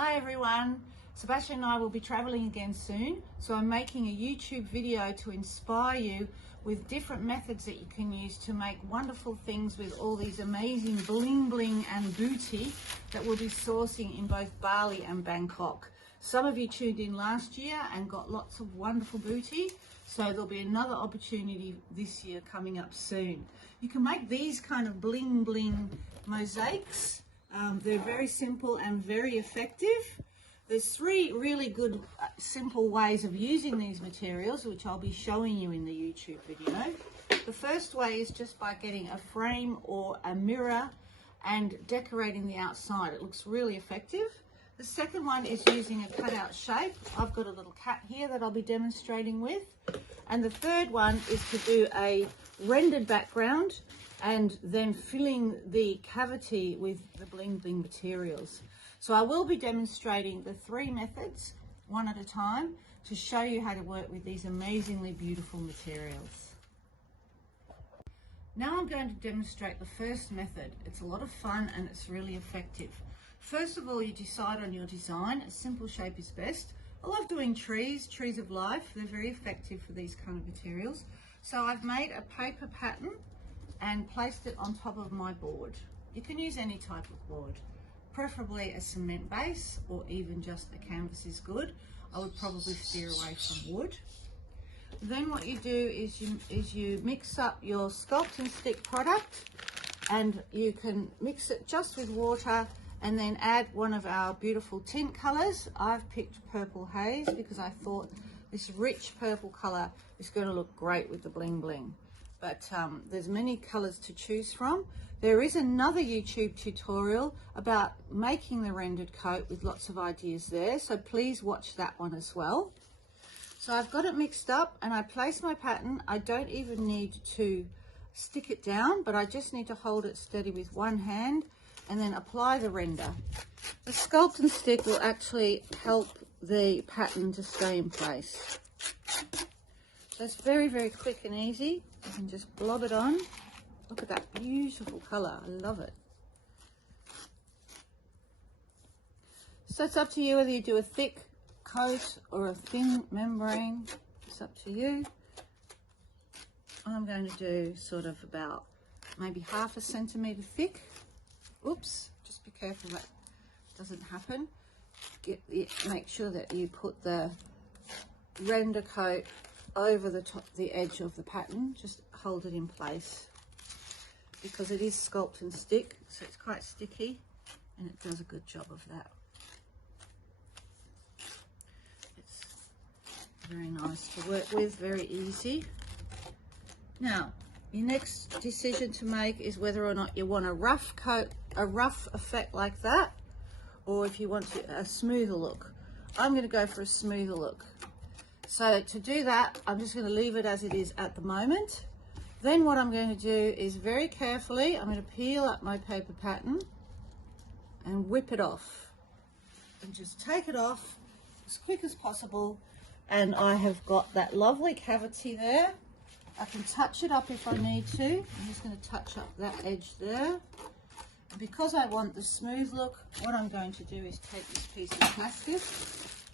Hi everyone, Sebastian and I will be traveling again soon, so I'm making a YouTube video to inspire you with different methods that you can use to make wonderful things with all these amazing bling bling and booty that we'll be sourcing in both Bali and Bangkok. Some of you tuned in last year and got lots of wonderful booty, so there'll be another opportunity this year coming up soon. You can make these kind of bling bling mosaics. They're very simple and very effective. There's three really good simple ways of using these materials, which I'll be showing you in the YouTube video. The first way is just by getting a frame or a mirror and decorating the outside. It looks really effective. The second one is using a cutout shape. I've got a little cat here that I'll be demonstrating with. And the third one is to do a rendered background and then filling the cavity with the bling bling materials. So I will be demonstrating the three methods one at a time to show you how to work with these amazingly beautiful materials. Now I'm going to demonstrate the first method. It's a lot of fun and it's really effective. First of all, you decide on your design. A simple shape is best. I love doing trees of life. They're very effective for these kind of materials. So I've made a paper pattern and placed it on top of my board. You can use any type of board, preferably a cement base or even just a canvas is good. I would probably steer away from wood. Then what you do is you mix up your sculpt and stick product, and you can mix it just with water and then add one of our beautiful tint colors. I've picked Purple Haze because I thought this rich purple color is going to look great with the bling bling. But there's many colors to choose from. There is another YouTube tutorial about making the rendered coat with lots of ideas there, so please watch that one as well. So I've got it mixed up and I place my pattern. I don't even need to stick it down, but I just need to hold it steady with one hand and then apply the render. The sculpt and stick will actually help the pattern to stay in place. So it's very, very quick and easy. You can just blob it on. Look at that beautiful color. I love it. So it's up to you whether you do a thick coat or a thin membrane. It's up to you. I'm going to do sort of about maybe ½ centimetre thick. Oops, just be careful that doesn't happen. Make sure that you put the render coat over the edge of the pattern. Just hold it in place because it is sculpt and stick, so it's quite sticky and it does a good job of that. It's very nice to work with, very easy. Now your next decision to make is whether or not you want a rough coat, a rough effect like that, or if you want a smoother look. I'm going to go for a smoother look. So to do that, I'm just going to leave it as it is at the moment. Then what I'm going to do is very carefully, I'm going to peel up my paper pattern and whip it off. And just take it off as quick as possible. And I have got that lovely cavity there. I can touch it up if I need to. I'm just going to touch up that edge there. And because I want the smooth look, what I'm going to do is take this piece of plastic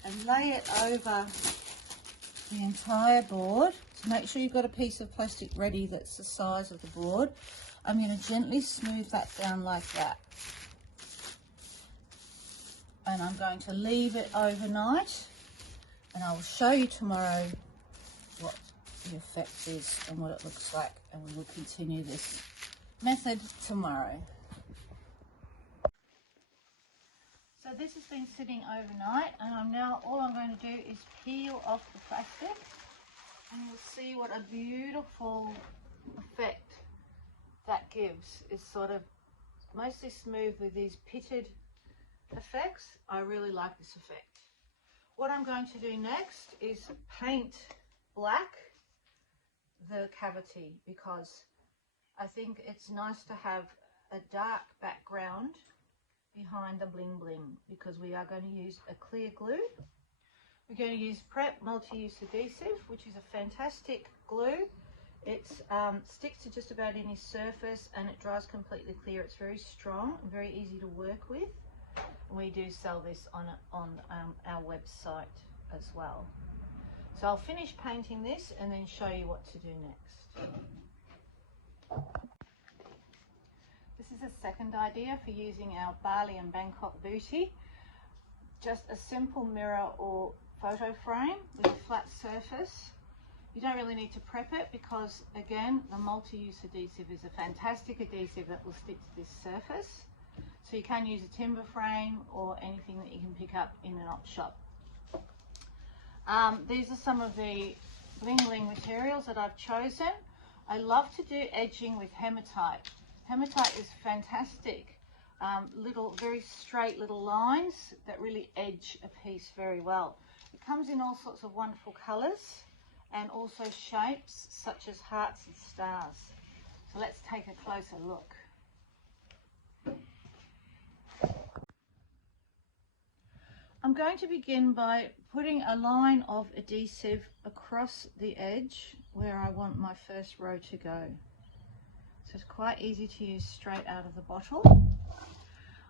and lay it over the entire board. To make sure you've got a piece of plastic ready that's the size of the board. I'm going to gently smooth that down like that. And I'm going to leave it overnight, and I will show you tomorrow what the effect is and what it looks like, and we will continue this method tomorrow. So this has been sitting overnight, and all I'm going to do is peel off the plastic, and you'll see what a beautiful effect that gives. It's sort of mostly smooth with these pitted effects. I really like this effect. What I'm going to do next is paint black the cavity, because I think it's nice to have a dark background behind the bling bling, because we are going to use a clear glue. We're going to use Prep multi-use adhesive, which is a fantastic glue. It sticks to just about any surface and it dries completely clear. It's very strong and very easy to work with. we do sell this on our website as well. So I'll finish painting this and then show you what to do next. This is a second idea for using our Bali and Bangkok booty. Just a simple mirror or photo frame with a flat surface. You don't really need to prep it because, again, the multi-use adhesive is a fantastic adhesive that will stick to this surface. So you can use a timber frame or anything that you can pick up in an op shop. These are some of the Bling Bling materials that I've chosen. I love to do edging with hematite. Hematite is fantastic. Little, very straight little lines that really edge a piece very well. It comes in all sorts of wonderful colours and also shapes such as hearts and stars. So let's take a closer look. I'm going to begin by putting a line of adhesive across the edge where I want my first row to go. So it's quite easy to use straight out of the bottle.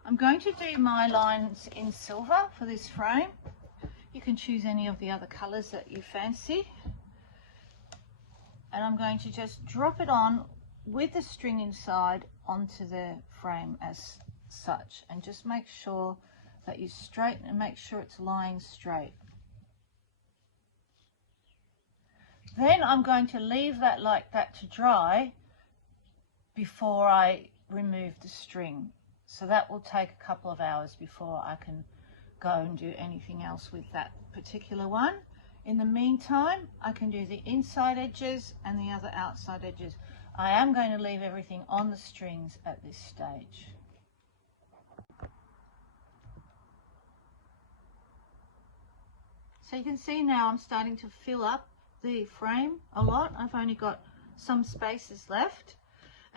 I'm going to do my lines in silver for this frame. You can choose any of the other colours that you fancy. And I'm going to just drop it on with the string inside onto the frame as such, and just make sure that you straighten and make sure it's lying straight. Then I'm going to leave that like that to dry before I remove the string. So that will take a couple of hours before I can go and do anything else with that particular one. In the meantime, I can do the inside edges and the other outside edges. I am going to leave everything on the strings at this stage. So you can see now I'm starting to fill up the frame a lot. I've only got some spaces left.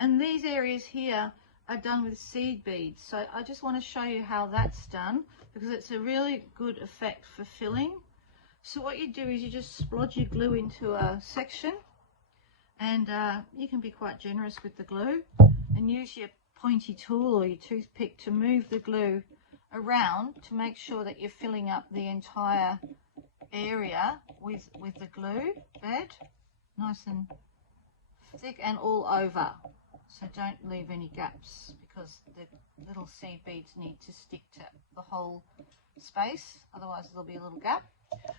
And these areas here are done with seed beads. So I just want to show you how that's done because it's a really good effect for filling. So what you do is you just splodge your glue into a section, and you can be quite generous with the glue and use your pointy tool or your toothpick to move the glue around to make sure that you're filling up the entire area with the glue bed, nice and thick and all over. So don't leave any gaps because the little seed beads need to stick to the whole space, otherwise there'll be a little gap.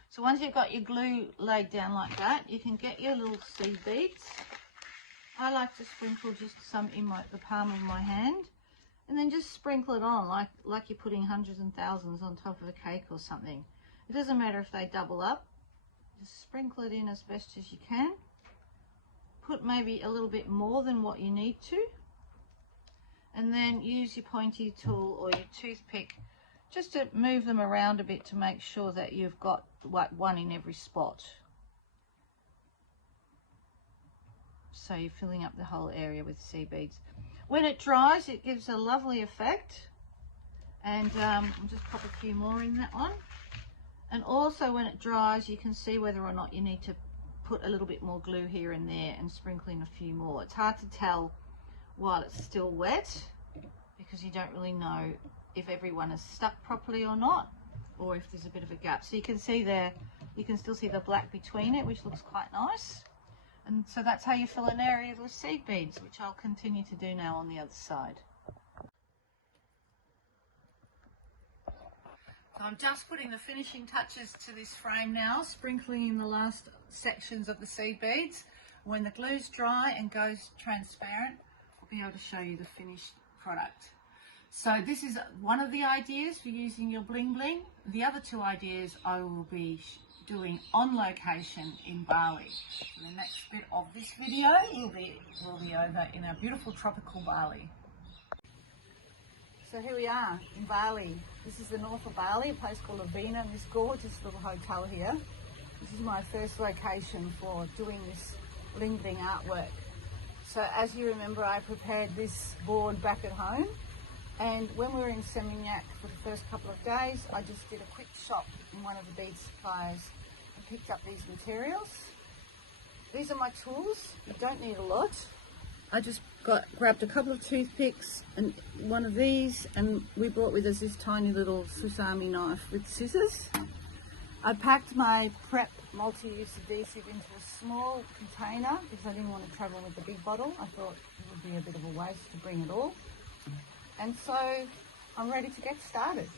So once you've got your glue laid down like that, you can get your little seed beads. I like to sprinkle just some in the palm of my hand, and then just sprinkle it on like you're putting hundreds and thousands on top of a cake or something. It doesn't matter if they double up, just sprinkle it in as best as you can. Put maybe a little bit more than what you need to, and then use your pointy tool or your toothpick just to move them around a bit to make sure that you've got like one in every spot. So you're filling up the whole area with seed beads. When it dries, it gives a lovely effect. And I'll just pop a few more in that one. And also when it dries, you can see whether or not you need to put a little bit more glue here and there and sprinkle in a few more. It's hard to tell while it's still wet because you don't really know if everyone is stuck properly or not, or if there's a bit of a gap. So you can see there, you can still see the black between it, which looks quite nice. And so that's how you fill an area with seed beads, which I'll continue to do now on the other side. So I'm just putting the finishing touches to this frame now, sprinkling in the last sections of the seed beads. When the glue's dry and goes transparent, I'll be able to show you the finished product. So this is one of the ideas for using your Bling Bling. The other two ideas I will be doing on location in Bali. And the next bit of this video will be over in our beautiful tropical Bali. So here we are in Bali. This is the north of Bali, a place called Avina, and this gorgeous little hotel here. This is my first location for doing this Bling Bling artwork. So as you remember, I prepared this board back at home. And when we were in Seminyak for the first couple of days, I just did a quick shop in one of the bead suppliers and picked up these materials. These are my tools. You don't need a lot. I just Grabbed a couple of toothpicks and one of these, and we brought with us this tiny little Swiss Army knife with scissors. I packed my Prep multi-use adhesive into a small container because I didn't want to travel with the big bottle. I thought it would be a bit of a waste to bring it all. And so I'm ready to get started.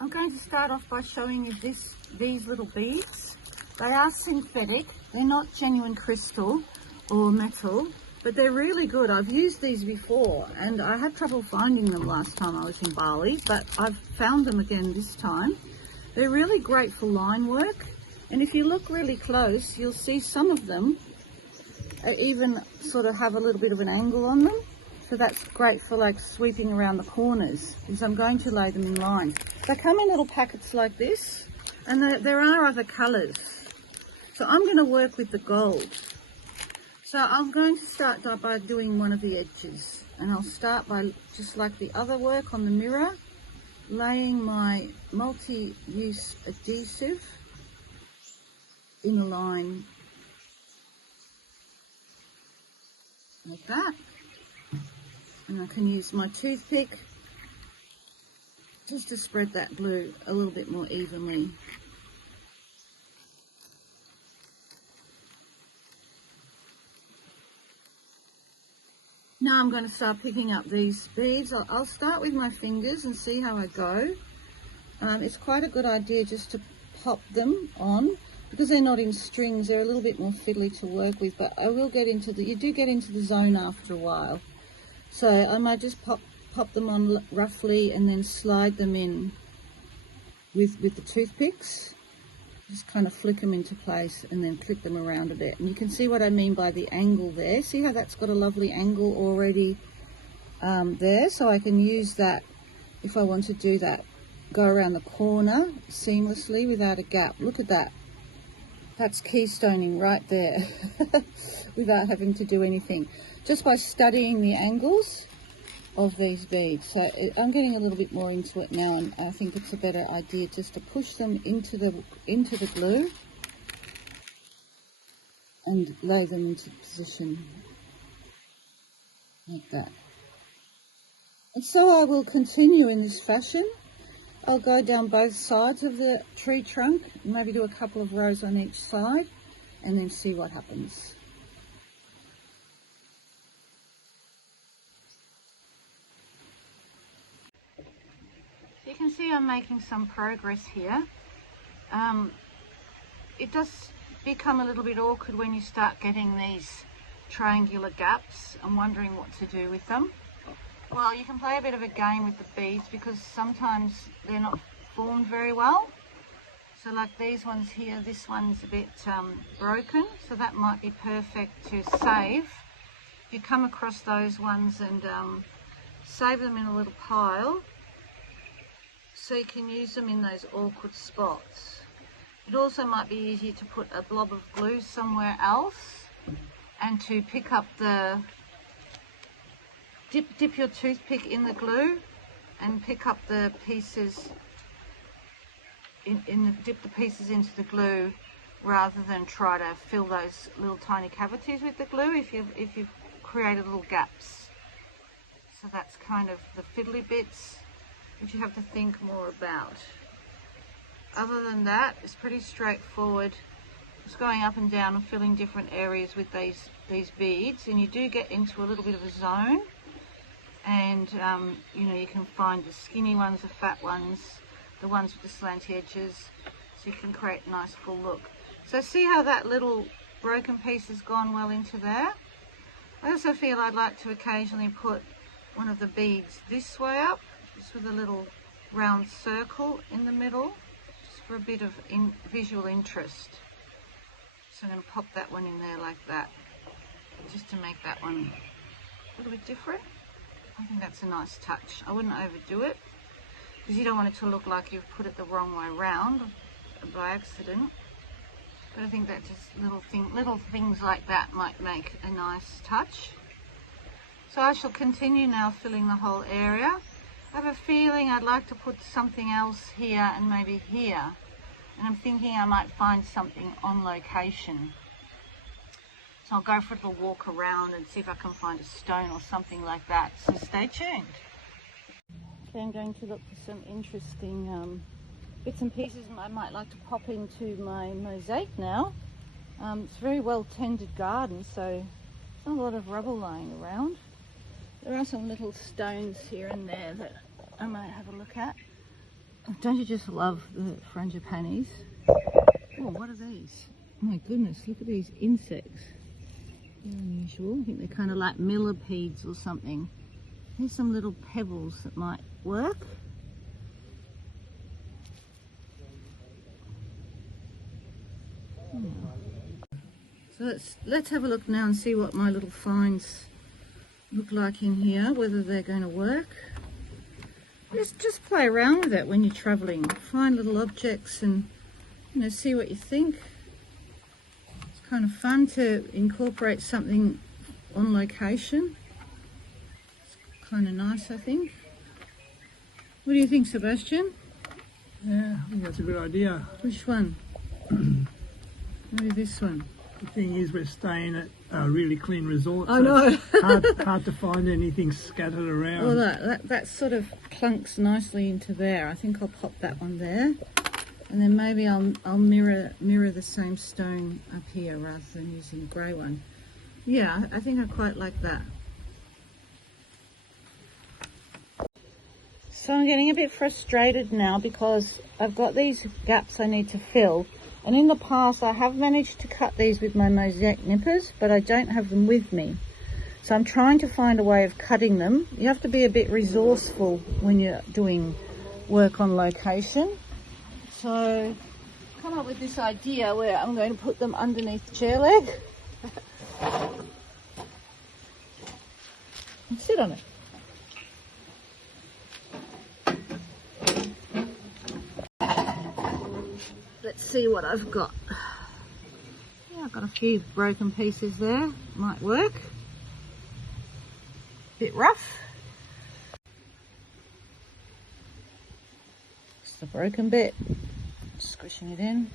I'm going to start off by showing you these little beads. They are synthetic, they're not genuine crystal or metal, but they're really good. I've used these before and I had trouble finding them last time I was in Bali, but I've found them again this time. They're really great for line work, and if you look really close, you'll see some of them even sort of have a little bit of an angle on them. So that's great for like sweeping around the corners, because I'm going to lay them in lines. They come in little packets like this, and there are other colours. So I'm going to work with the gold. So I'm going to start by doing one of the edges, and I'll start by, just like the other work on the mirror, laying my multi-use adhesive in a line like that. And I can use my toothpick just to spread that glue a little bit more evenly. Now I'm going to start picking up these beads. I'll start with my fingers and see how I go. It's quite a good idea just to pop them on, because they're not in strings. They're a little bit more fiddly to work with, but I will get into you do get into the zone after a while. So I might just pop them on roughly and then slide them in with the toothpicks. Just kind of flick them into place and then clip them around a bit. And you can see what I mean by the angle there. See how that's got a lovely angle already there? So I can use that if I want to do that. Go around the corner seamlessly without a gap. Look at that. That's keystoning right there without having to do anything. Just by studying the angles of these beads. So I'm getting a little bit more into it now, and I think it's a better idea just to push them into the glue and lay them into position like that. And so I will continue in this fashion. I'll go down both sides of the tree trunk, maybe do a couple of rows on each side, and then see what happens. You can see I'm making some progress here. It does become a little bit awkward when you start getting these triangular gaps and wondering what to do with them. Well, you can play a bit of a game with the beads because sometimes they're not formed very well. So like these ones here, this one's a bit broken, so that might be perfect to save. You come across those ones and save them in a little pile, so you can use them in those awkward spots. It also might be easier to put a blob of glue somewhere else and to pick up the, dip your toothpick in the glue and pick up the pieces, dip the pieces into the glue rather than try to fill those little tiny cavities with the glue if you've created little gaps. So that's kind of the fiddly bits which you have to think more about. Other than that, it's pretty straightforward. Just going up and down and filling different areas with these beads, and you do get into a little bit of a zone. And you know, you can find the skinny ones, the fat ones, the ones with the slanty edges, so you can create a nice full look. So see how that little broken piece has gone well into there? I also feel I'd like to occasionally put one of the beads this way up, just with a little round circle in the middle, just for a bit of visual interest. So I'm going to pop that one in there like that, just to make that one a little bit different. I think that's a nice touch. I wouldn't overdo it, because you don't want it to look like you've put it the wrong way round by accident. But I think that just little things like that might make a nice touch. So I shall continue now filling the whole area. I have a feeling I'd like to put something else here and maybe here. And I'm thinking I might find something on location. So I'll go for a little walk around and see if I can find a stone or something like that. So stay tuned. Okay, I'm going to look for some interesting bits and pieces I might like to pop into my mosaic now. It's a very well tended garden, so not a lot of rubble lying around. There are some little stones here and there that I might have a look at. Don't you just love the frangipanis? Oh, what are these? Oh my goodness, look at these insects. They're unusual. I think they're kind of like millipedes or something. Here's some little pebbles that might work. So let's have a look now and see what my little finds look like in here, whether they're going to work. Just play around with it when you're traveling. Find little objects and, you know, see what you think. It's kind of fun to incorporate something on location. It's kind of nice, I think. What do you think, Sebastian? Yeah, I think that's a good idea. Which one? Maybe this one. The thing is, we're staying at a really clean resort. I know. hard to find anything scattered around. Well, that sort of clunks nicely into there. I think I'll pop that one there, and then maybe I'll mirror the same stone up here rather than using the grey one. Yeah, I think I quite like that. So I'm getting a bit frustrated now because I've got these gaps I need to fill. And in the past, I have managed to cut these with my mosaic nippers, but I don't have them with me. So I'm trying to find a way of cutting them. You have to be a bit resourceful when you're doing work on location. So I've come up with this idea where I'm going to put them underneath the chair leg. And sit on it. Let's see what I've got. Yeah, I've got a few broken pieces there. Might work. Bit rough. Just the broken bit. Squishing it in.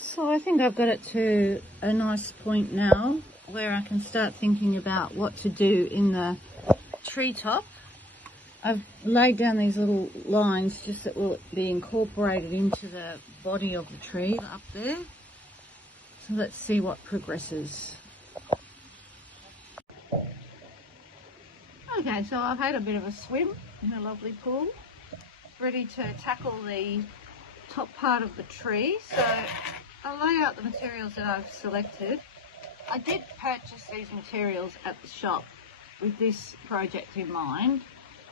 So I think I've got it to a nice point now where I can start thinking about what to do in the treetop. I've laid down these little lines just that will be incorporated into the body of the tree up there. So let's see what progresses. Okay, so I've had a bit of a swim in a lovely pool, ready to tackle the top part of the tree. So I'll lay out the materials that I've selected. I did purchase these materials at the shop with this project in mind.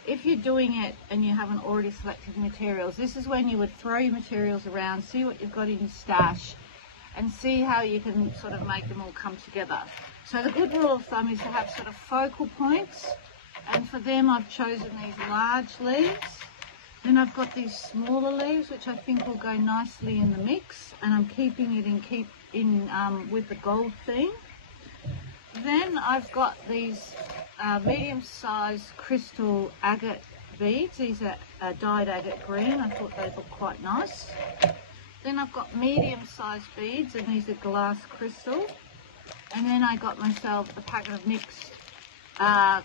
If you're doing it and you haven't already selected materials, this is when you would throw your materials around, see what you've got in your stash, and see how you can sort of make them all come together. So the good rule of thumb is to have sort of focal points, and for them I've chosen these large leaves. Then I've got these smaller leaves, which I think will go nicely in the mix, and I'm keeping it in with the gold theme. Then I've got these medium-sized crystal agate beads. These are dyed agate green. I thought they looked quite nice. Then I've got medium-sized beads, and these are glass crystal. And then I got myself a packet of mixed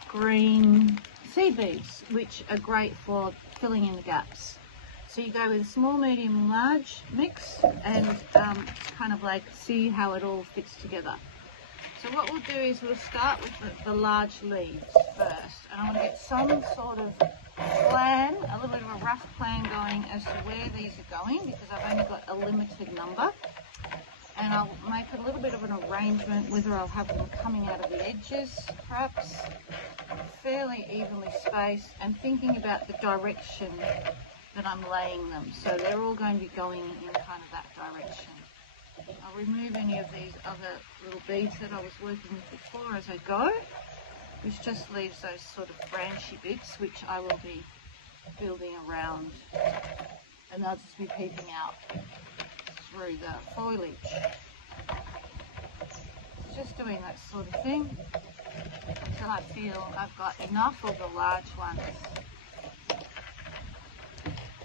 green seed beads, which are great for filling in the gaps. So you go with small, medium and large mix, and kind of like see how it all fits together. So what we'll do is we'll start with the large leaves first, and I want to get some sort of plan, a little bit of a rough plan going as to where these are going, because I've only got a limited number. And I'll make a little bit of an arrangement, whether I'll have them coming out of the edges, perhaps fairly evenly spaced, and thinking about the direction that I'm laying them. So they're all going to be going in kind of that direction. I'll remove any of these other little beads that I was working with before as I go, which just leaves those sort of branchy bits, which I will be building around, and they'll just be peeping out through the foliage. Just doing that sort of thing until I feel I've got enough of the large ones.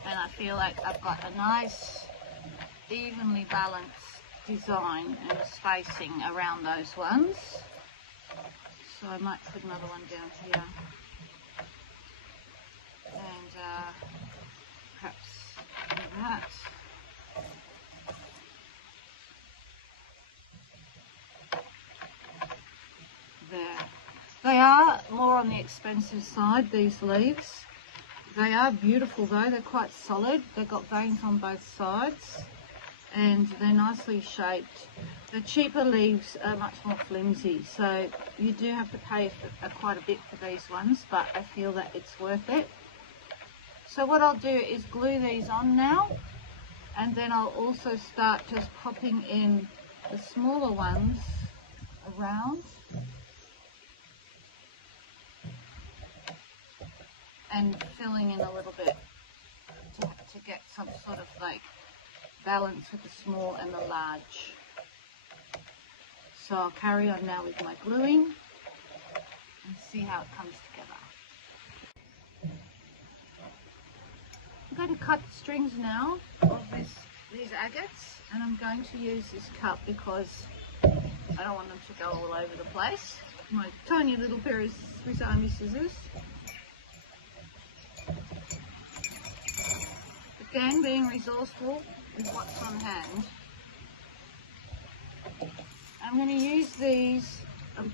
And I feel like I've got a nice, evenly balanced design and spacing around those ones. So I might put another one down here. And perhaps do that. There. They are more on the expensive side, these leaves. They are beautiful though, they're quite solid. They've got veins on both sides and they're nicely shaped. The cheaper leaves are much more flimsy, so you do have to pay quite a bit for these ones, but I feel that it's worth it. So what I'll do is glue these on now, and then I'll also start just popping in the smaller ones around. And filling in a little bit to get some sort of like balance with the small and the large. So I'll carry on now with my gluing and see how it comes together. I'm going to cut the strings now of these agates, and I'm going to use this cup because I don't want them to go all over the place. My tiny little pair of Swiss Army scissors. Again, being resourceful with what's on hand. I'm going to use these and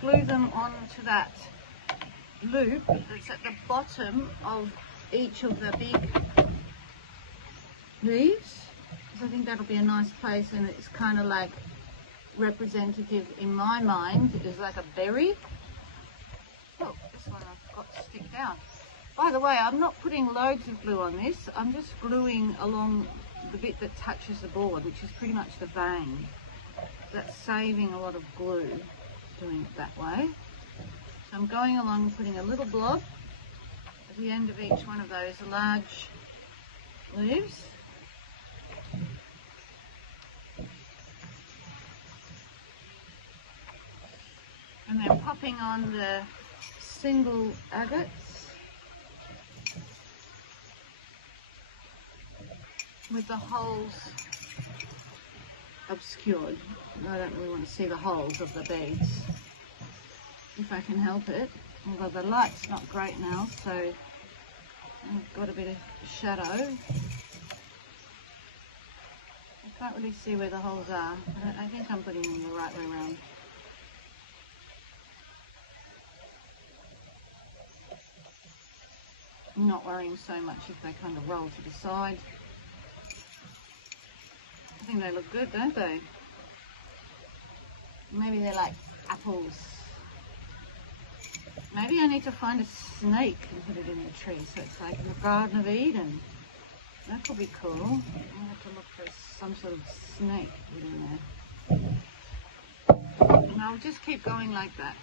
glue them onto that loop that's at the bottom of each of the big leaves, because I think that'll be a nice place, and it's kind of like representative in my mind. It's like a berry. Oh, this one I've got to stick down. By the way, I'm not putting loads of glue on this. I'm just gluing along the bit that touches the board, which is pretty much the vein. That's saving a lot of glue doing it that way. So I'm going along putting a little blob at the end of each one of those large leaves. And then popping on the single agates. With the holes obscured. I don't really want to see the holes of the beads, if I can help it. Although the light's not great now, so I've got a bit of shadow. I can't really see where the holes are. I think I'm putting them the right way around. I'm not worrying so much if they kind of roll to the side. I think they look good, don't they? Maybe they're like apples. Maybe I need to find a snake and put it in the tree, so it's like in the Garden of Eden. That could be cool. I'll have to look for some sort of snake to put in there. And I'll just keep going like that.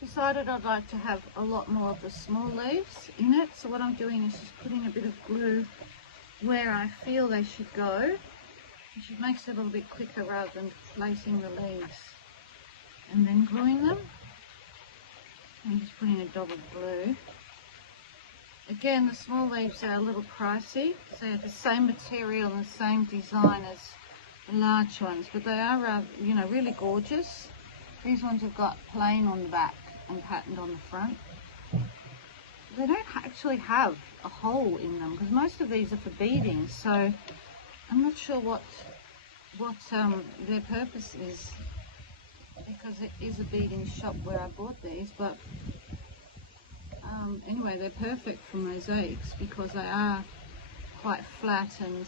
Decided I'd like to have a lot more of the small leaves in it, so what I'm doing is just putting a bit of glue where I feel they should go, which makes it a little bit quicker rather than placing the leaves and then gluing them. I'm just putting a dab of glue. Again, the small leaves are a little pricey because they have the same material and the same design as the large ones, but they are, you know, really gorgeous. These ones have got plain on the back and patterned on the front. They don't actually have a hole in them because most of these are for beading, so I'm not sure what their purpose is, because it is a beading shop where I bought these, but anyway, they're perfect for mosaics because they are quite flat and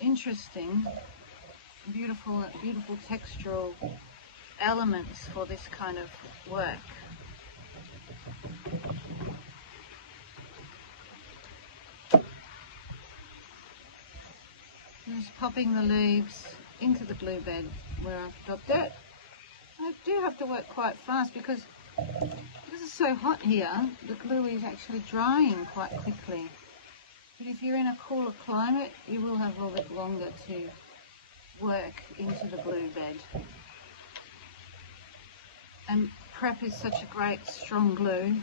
interesting, beautiful textural elements for this kind of work. Just popping the leaves into the glue bed where I've dropped it. I do have to work quite fast because it's so hot here, the glue is actually drying quite quickly. But if you're in a cooler climate, you will have a little bit longer to work into the glue bed. And Prep is such a great strong glue.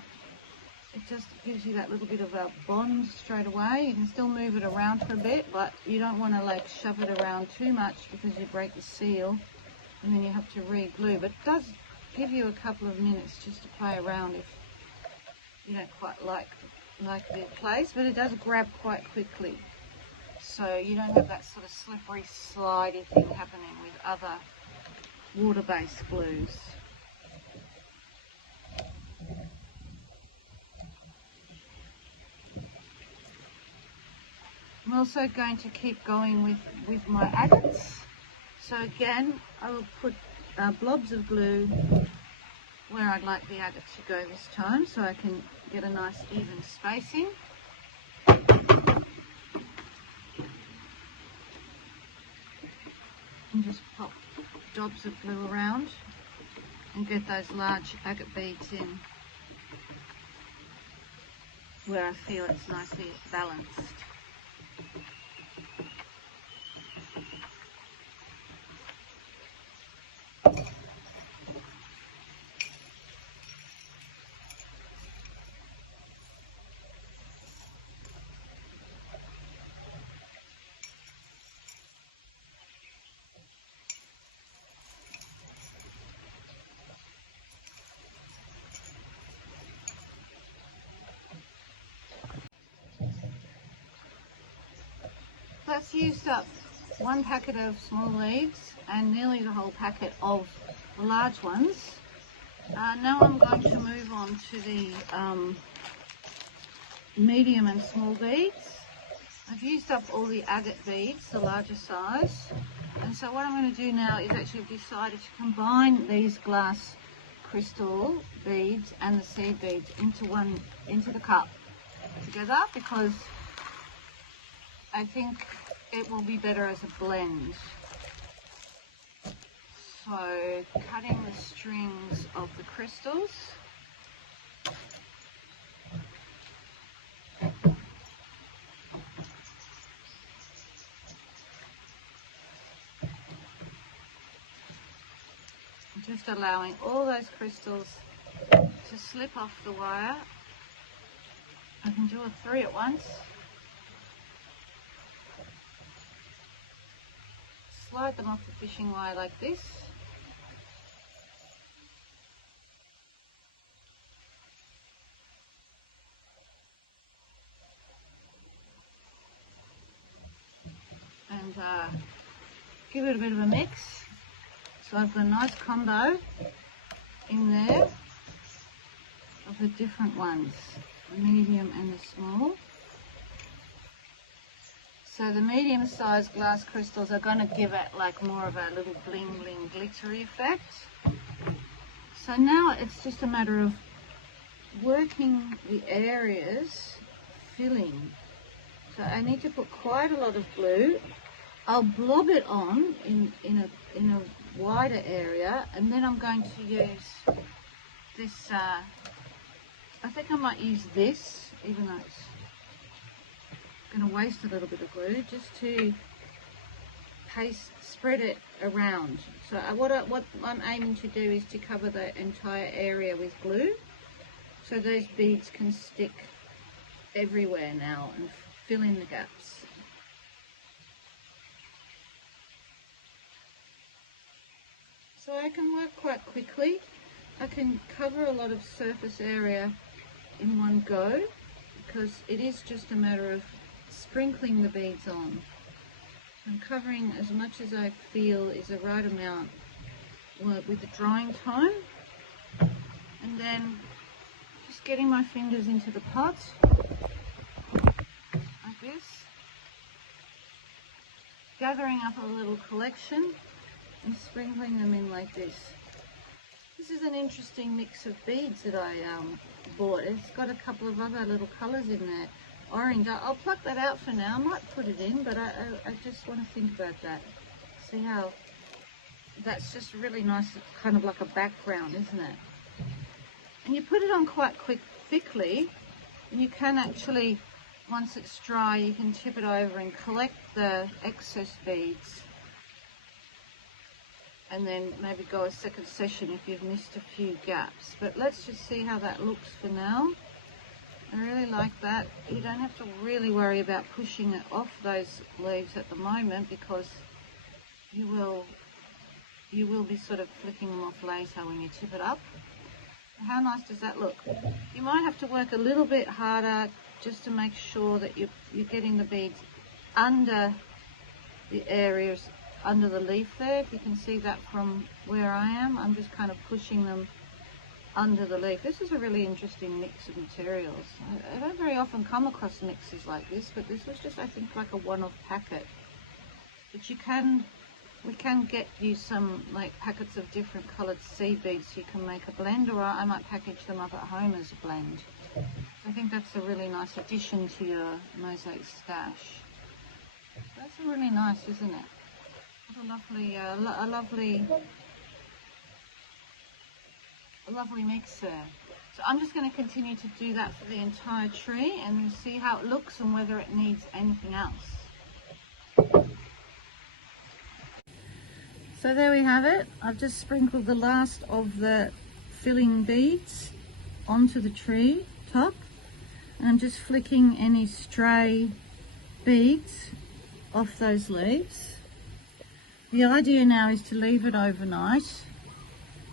It just gives you that little bit of a bond straight away. You can still move it around for a bit, but you don't want to like shove it around too much because you break the seal and then you have to re-glue. But it does give you a couple of minutes just to play around if you don't quite like the place, but it does grab quite quickly. So you don't have that sort of slippery, slidey thing happening with other water-based glues. I'm also going to keep going with my agates. So again, I will put blobs of glue where I'd like the agate to go this time, so I can get a nice even spacing. And just pop dobs of glue around and get those large agate beads in where I feel it's nicely balanced. That's used up one packet of small leaves and nearly the whole packet of the large ones. Now I'm going to move on to the medium and small beads. I've used up all the agate beads, the larger size, and so what I'm going to do now is actually decided to combine these glass crystal beads and the seed beads into the cup together, because I think it will be better as a blend. So cutting the strings of the crystals. Just allowing all those crystals to slip off the wire. I can do a 3 at once. Slide them off the fishing wire like this. And give it a bit of a mix. So I've got a nice combo in there of the different ones, the medium and the small. So the medium sized glass crystals are going to give it like more of a little bling bling glittery effect. So now it's just a matter of working the areas, filling. So I need to put quite a lot of glue. I'll blob it on in a wider area, and then I'm going to use this, I think I might use this, even though it's going to waste a little bit of glue, just to spread it around. So what I'm aiming to do is to cover the entire area with glue, so those beads can stick everywhere now and fill in the gaps. So I can work quite quickly. I can cover a lot of surface area in one go, because it is just a matter of sprinkling the beads on. I'm covering as much as I feel is the right amount with the drying time, and then just getting my fingers into the pot like this, gathering up a little collection and sprinkling them in like this. This is an interesting mix of beads that I bought. It's got a couple of other little colours in there. Orange. I'll pluck that out for now. I might put it in, but I just want to think about that. See how that's just really nice, kind of like a background, isn't it? And you put it on quite thickly. You can actually, once it's dry, you can tip it over and collect the excess beads and then maybe go a second session if you've missed a few gaps. But let's just see how that looks for now. I really like that. You don't have to really worry about pushing it off those leaves at the moment, because you will be sort of flicking them off later when you tip it up. How nice does that look? You might have to work a little bit harder just to make sure that you're getting the beads under the areas under the leaf there. If you can see that from where I am, I'm just kind of pushing them under the leaf. This is a really interesting mix of materials. I don't very often come across mixes like this, but this was just, I think, like a one-off packet. But we can get you some like packets of different coloured seed beads so you can make a blend, or I might package them up at home as a blend. So I think that's a really nice addition to your mosaic stash. That's really nice, isn't it? What a lovely mix there. So I'm just going to continue to do that for the entire tree and see how it looks and whether it needs anything else. So there we have it. I've just sprinkled the last of the filling beads onto the tree top, and I'm just flicking any stray beads off those leaves. The idea now is to leave it overnight,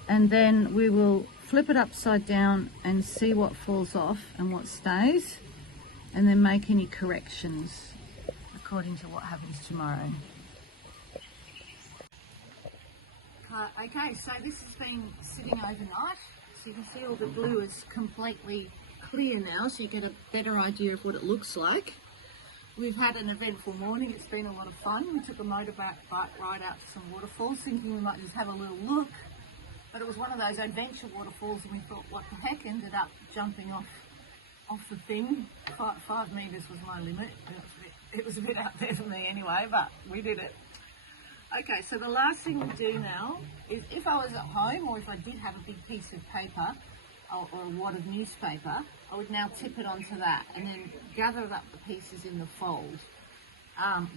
and then we will flip it upside down and see what falls off and what stays, and then make any corrections according to what happens tomorrow. Okay, so this has been sitting overnight, so you can see all the glue is completely clear now, so you get a better idea of what it looks like. We've had an eventful morning. It's been a lot of fun. We took a motorbike ride out to some waterfalls, thinking we might just have a little look, but it was one of those adventure waterfalls, and we thought, what the heck, ended up jumping off the thing. 5 meters was my limit. It was a bit out there for me anyway, but we did it. Okay, so the last thing we do now is, if I was at home, or if I did have a big piece of paper or a wad of newspaper, I would now tip it onto that and then gather up the pieces in the fold.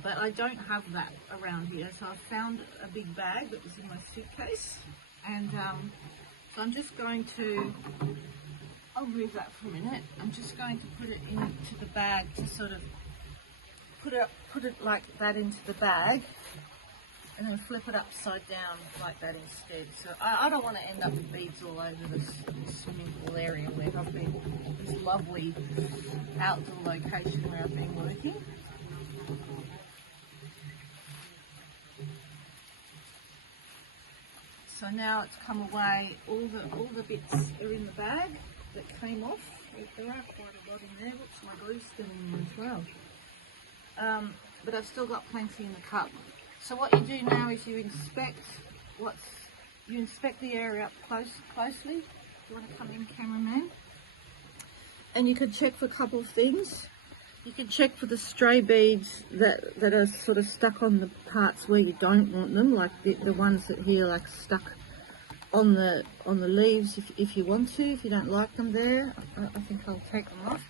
But I don't have that around here, so I found a big bag that was in my suitcase, and so I'm just going to, I'll move that for a minute. I'm just going to put it into the bag to sort of put it like that into the bag, and then flip it upside down like that instead. So I don't want to end up with beads all over this swimming pool area where I've been, this lovely outdoor location where I've been working. So now it's come away, all the bits are in the bag that came off. There are quite a lot in there. Looks, my glue's still in there as well. But I've still got plenty in the cup. So what you do now is you inspect the area up closely. Do you want to come in, cameraman? And you can check for a couple of things. You can check for the stray beads that are sort of stuck on the parts where you don't want them, like the ones that here, like stuck on the leaves. If you want to, if you don't like them there, I think I'll take them off.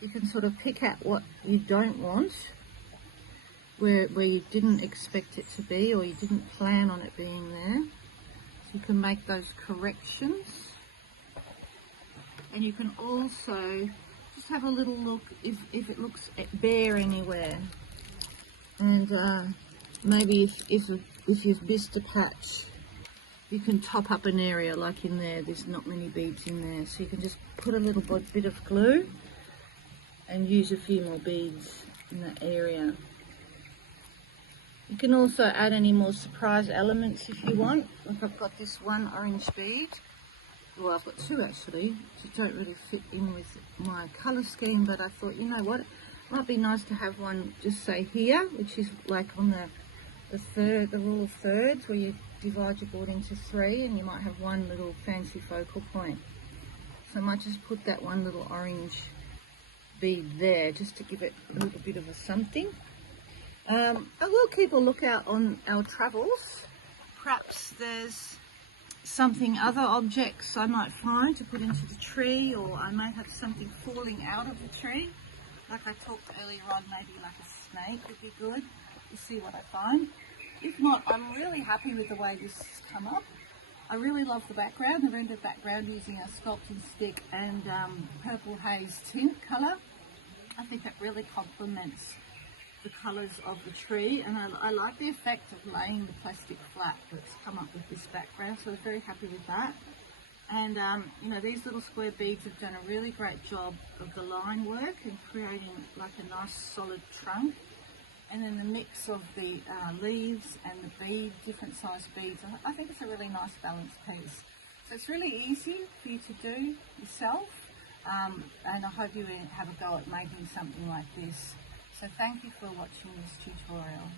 You can sort of pick out what you don't want, where you didn't expect it to be, or you didn't plan on it being there. So you can make those corrections. And you can also just have a little look if it looks bare anywhere. And maybe if you've missed a patch, you can top up an area, like in there, there's not many beads in there. So you can just put a little bit of glue and use a few more beads in that area. You can also add any more surprise elements if you want. Like I've got this one orange bead. Well, I've got two actually, which don't really fit in with my colour scheme, but I thought, you know what, it might be nice to have one just say here, which is like on the rule of thirds, where you divide your board into 3, and you might have one little fancy focal point. So I might just put that one little orange bead there, just to give it a little bit of a something. I will keep a lookout on our travels. Perhaps there's other objects I might find to put into the tree, or I may have something falling out of the tree. Like I talked earlier on, maybe like a snake would be good. We'll see what I find. If not, I'm really happy with the way this has come up. I really love the background, the rendered background using a sculpting stick and purple haze tint colour. I think that really complements the colours of the tree, and I like the effect of laying the plastic flat that's come up with this background, so I'm very happy with that. And you know, these little square beads have done a really great job of the line work and creating like a nice solid trunk. And then the mix of the leaves and the bead, different size beads, I think it's a really nice balanced piece. So it's really easy for you to do yourself, and I hope you have a go at making something like this. So thank you for watching this tutorial.